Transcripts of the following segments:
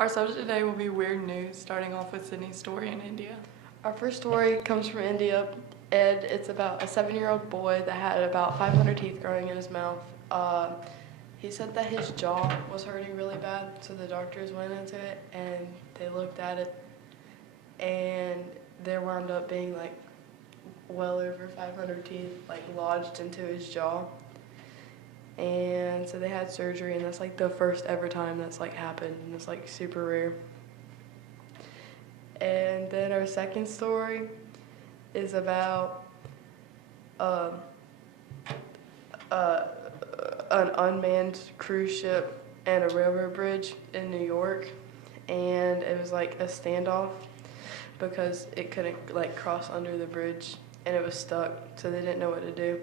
Our subject today will be weird news, starting off with Sydney's story in India. Our first story comes from India, and it's about a 7-year-old boy that had about 500 teeth growing in his mouth. He said that his jaw was hurting really bad, so the doctors went into it and they looked at it, and there wound up being like well over 500 teeth like lodged into his jaw. And so they had surgery, and that's like the first ever time that's like happened, and it's like super rare. And then our second story is about uh, an unmanned cruise ship and a railroad bridge in New York, and it was like a standoff because it couldn't like cross under the bridge and it was stuck, so they didn't know what to do.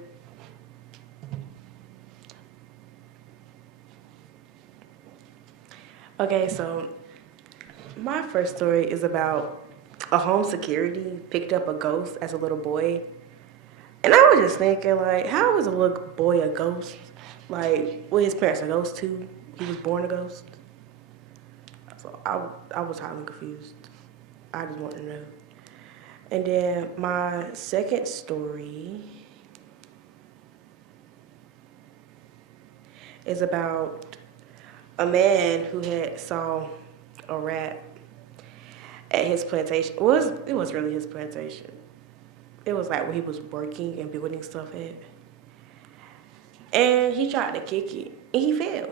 Okay, so my first story is about a home security picked up a ghost as a little boy. And I was just thinking, like, how is a little boy a ghost? Like, were his parents a ghost too? He was born a ghost? So I was highly confused. I just wanted to know. And then my second story is about a man who had saw a rat at his plantation. It was really his plantation. It was like where he was working and building stuff at. And he tried to kick it, and he fell.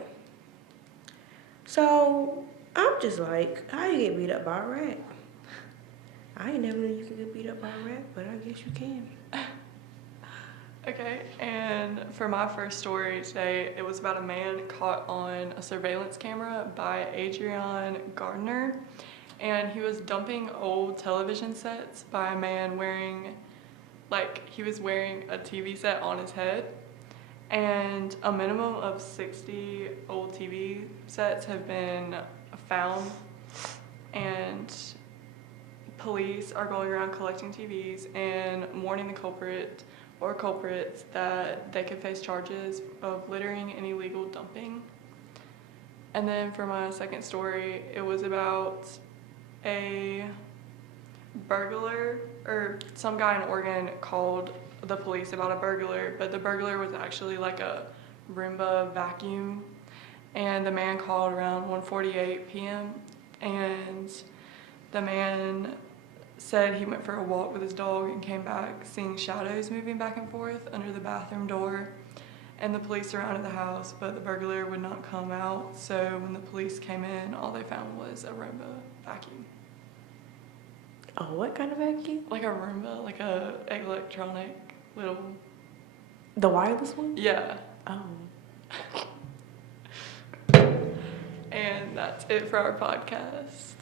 So I'm just like, how you get beat up by a rat? I ain't never knew you could get beat up by a rat, but I guess you can. Okay, and for my first story today, it was about a man caught on a surveillance camera by Adrian Gardner, and he was dumping old television sets by a man he was wearing a TV set on his head, and a minimum of 60 old TV sets have been found, and police are going around collecting TVs and warning the culprits that they could face charges of littering and illegal dumping. And then for my second story, it was about a burglar, or some guy in Oregon called the police about a burglar, but the burglar was actually like a Roomba vacuum. And the man called around 1:48 p.m. and the man said he went for a walk with his dog and came back seeing shadows moving back and forth under the bathroom door. And the police surrounded the house, but the burglar would not come out. So when the police came in, all they found was a Roomba vacuum. A what kind of vacuum? Like a Roomba, like a electronic little... The wireless one? Yeah. Oh. And that's it for our podcast.